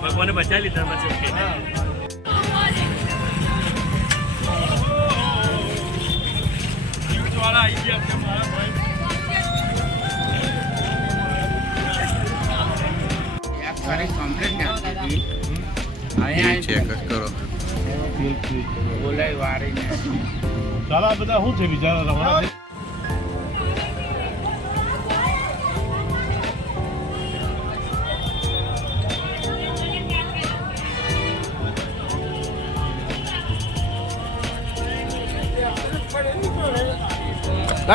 ભગવાને બચાવી લીધા પછી ચેક કરો બોલાય વારીને ચાલો બધા શું છે બીજા રમણા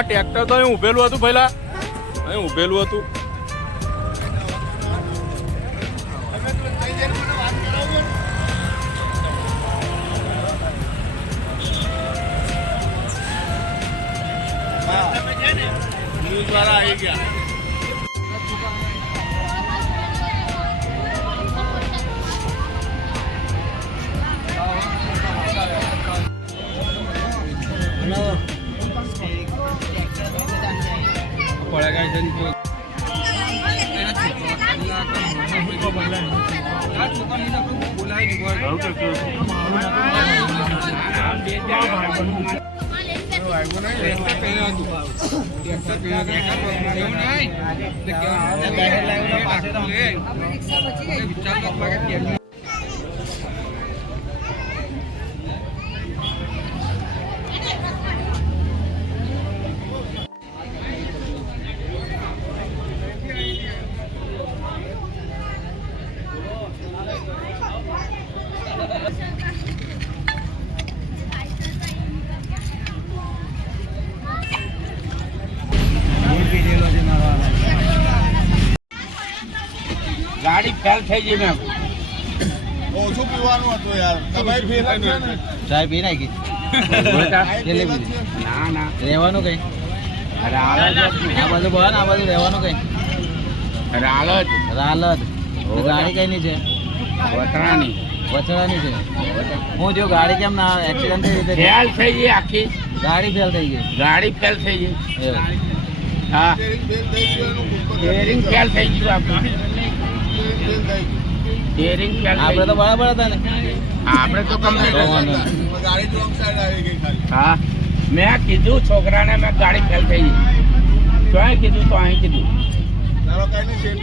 ટ્રેક્ટર તો અહીં ઉભેલું હતું પહેલા અહીં ઉભેલું હતું દ્વારા આવી ગયા ગાડી ફેલ થઈ ગઈ મેં ઓછું પીવાનું હતું યાર તમારી ફેલ ચાય પી નાખી ના ના રહેવાનું કઈ અરે હાલત આ બાજુ બોલ આ બાજુ રહેવાનું કઈ અરે હાલત રાલદ ગાડી કઈ ની છે વતરાની વચડાની છે હું જો ગાડી કેમ ના એક્સિડન્ટ થઈ રીતે ફેલ થઈ ગઈ આખી ગાડી ફેલ થઈ ગઈ ગાડી ફેલ થઈ ગઈ એવું. હા સ્ટેરિંગ ફેલ થઈ ગયું આપણું સ્ટેરિંગ ફેલ આપણે તો બરાબર હતા ને આપણે તો કમ્પ્લીટ વાંધો ગાડી રોંગ સાઈડ આવી ગઈ ખાલી હા મેં કીધું છોકરાને મેં ગાડી ફેલ થઈ ગઈ તો અહીં કીધું તો અહીં કીધું ચાલો કઈ નહીં